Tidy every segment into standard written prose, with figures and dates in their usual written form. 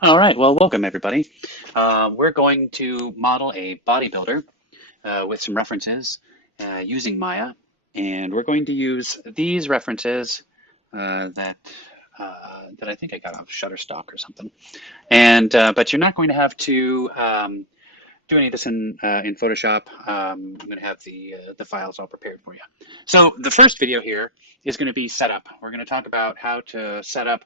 All right, well, welcome everybody. We're going to model a bodybuilder with some references using Maya, and we're going to use these references that I think I got off Shutterstock or something. And but you're not going to have to do any of this in Photoshop. I'm going to have the files all prepared for you. So the first video here is going to be setup. We're going to talk about how to set up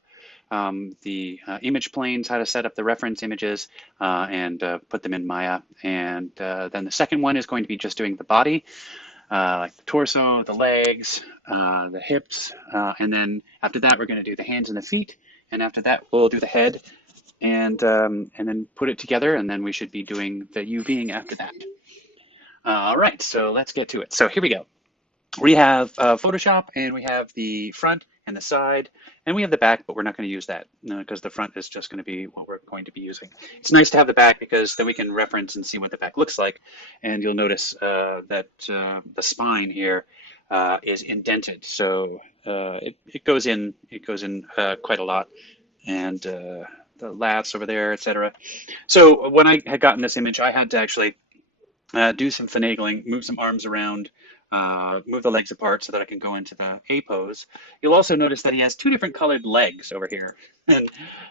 the image planes, how to set up the reference images, and put them in Maya. And then the second one is going to be just doing the body, like the torso, the legs, the hips, and then after that we're going to do the hands and the feet. And after that, we'll do the head, and then put it together, and then we should be doing the UVing after that. All right, so let's get to it. So here we go. We have Photoshop, and we have the front and the side, and we have the back, but we're not going to use that because the front is just going to be what we're going to be using. It's nice to have the back because then we can reference and see what the back looks like, and you'll notice that the spine here is indented, so it goes in quite a lot, and the lats over there, etc. So when I had gotten this image, I had to actually do some finagling, move some arms around, move the legs apart so that I can go into the A pose. You'll also notice that he has two different colored legs over here. And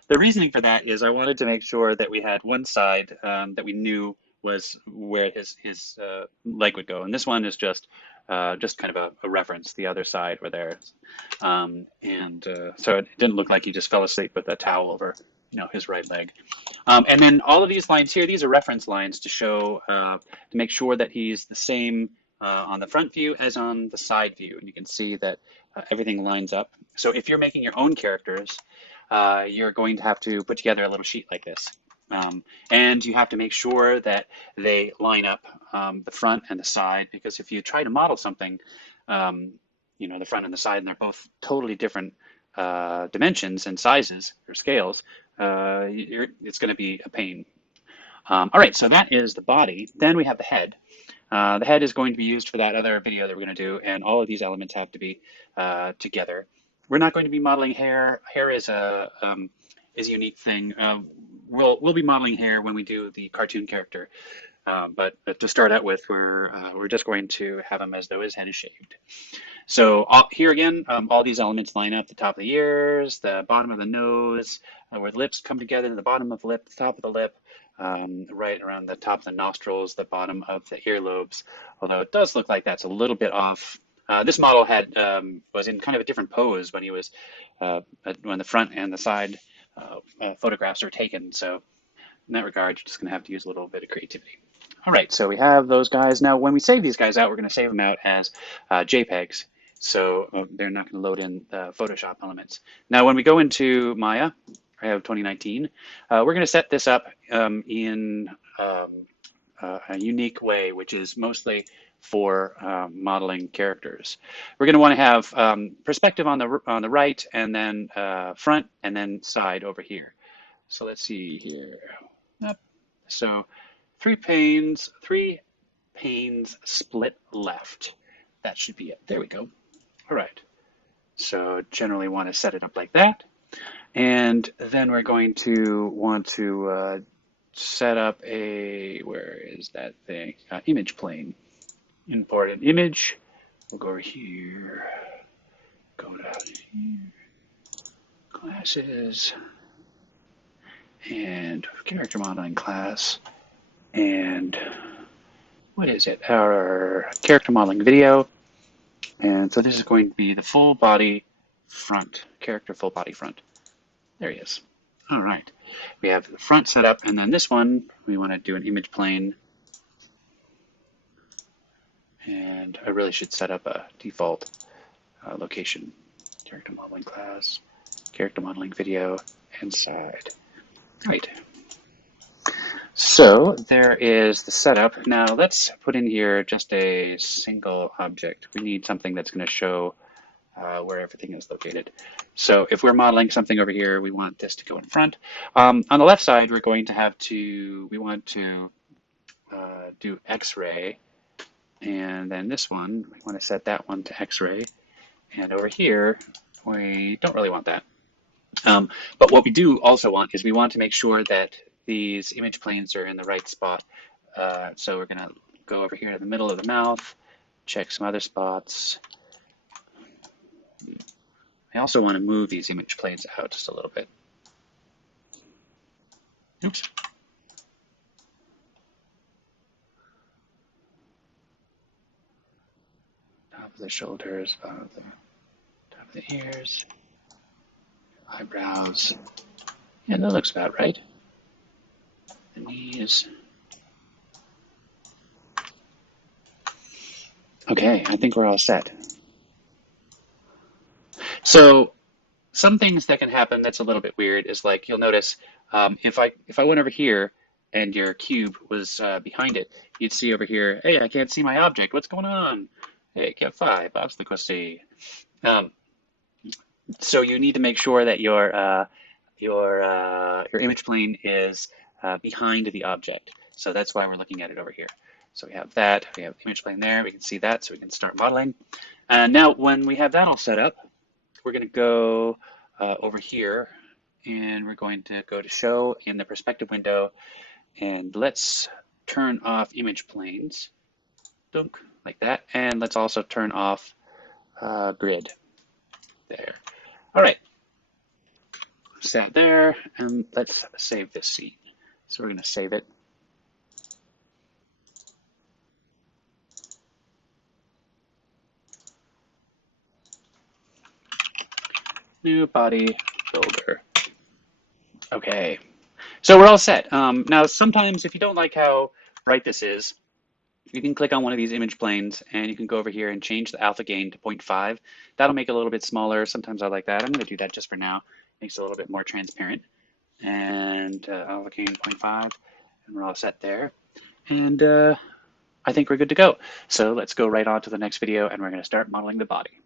the reasoning for that is I wanted to make sure that we had one side that we knew was where his leg would go. And this one is just kind of a reference, the other side where there. So it didn't look like he just fell asleep with a towel over, his right leg. And then all of these lines here, these are reference lines to show, to make sure that he's the same on the front view as on the side view. And you can see that everything lines up. So if you're making your own characters, you're going to have to put together a little sheet like this. And you have to make sure that they line up the front and the side, because if you try to model something, the front and the side, and they're both totally different dimensions and sizes or scales, it's going to be a pain. All right, so that is the body. Then we have the head. The head is going to be used for that other video that we're going to do, and all of these elements have to be together. We're not going to be modeling hair. Hair is a unique thing. We'll be modeling hair when we do the cartoon character, but to start out with, we're just going to have him as though his head is shaved. So here again, all these elements line up: the top of the ears, the bottom of the nose, where the lips come together, the bottom of the lip, the top of the lip, right around the top of the nostrils, the bottom of the earlobes. Although it does look like that's a little bit off. This model was in kind of a different pose when he was when the front and the side photographs are taken. So in that regard, you're just going to have to use a little bit of creativity. All right, so we have those guys. Now, when we save these guys out, we're going to save them out as JPEGs. So they're not going to load in the Photoshop elements. Now, when we go into Maya, I have 2019, we're going to set this up in a unique way, which is mostly for modeling characters. We're going to want to have perspective on the right, and then front, and then side over here. So let's see here. Yep. So three panes split left. That should be it. There we go. All right. So generally want to set it up like that. And then we're going to want to set up where is that thing? Image plane. Import an image. We'll go over here. Go down here. Classes. And character modeling class. And what is it? Our character modeling video. And so this is going to be the full body front, character full body front. There he is. All right. We have the front set up, and then this one, we want to do an image plane. And I really should set up a default location. Character modeling class, character modeling video, and side. Right. So there is the setup. Now let's put in here just a single object. We need something that's going to show where everything is located. So if we're modeling something over here, we want this to go in front. On the left side, we want to do X-ray. And then this one, we want to set that one to X-ray. And over here, we don't really want that. But what we do also want is we want to make sure that these image planes are in the right spot. So we're going to go over here to the middle of the mouth, check some other spots. I also want to move these image planes out just a little bit. Oops. Top of the shoulders, bottom of the top of the ears, eyebrows. Yeah, that looks about right. The knees. Okay, I think we're all set. So some things that can happen that's a little bit weird is like you'll notice if I went over here and your cube was behind it, you'd see over here, hey, I can't see my object. What's going on? Hey, Cat 5, obstacle C. Um, so you need to make sure that your image plane is behind the object. So that's why we're looking at it over here. So we have that, we have the image plane there, we can see that, so we can start modeling. And now when we have that all set up, we're going to go over here and we're going to go to show in the perspective window, and let's turn off image planes, dunk, like that, and let's also turn off grid there. All right, set there, and let's save this scene. So we're going to save it. New body builder. Okay, so we're all set. Now, sometimes if you don't like how bright this is, you can click on one of these image planes and you can go over here and change the alpha gain to 0.5. That'll make it a little bit smaller. Sometimes I like that. I'm going to do that just for now. Makes it a little bit more transparent. And alpha gain 0.5, and we're all set there. And I think we're good to go. So let's go right on to the next video, and we're going to start modeling the body.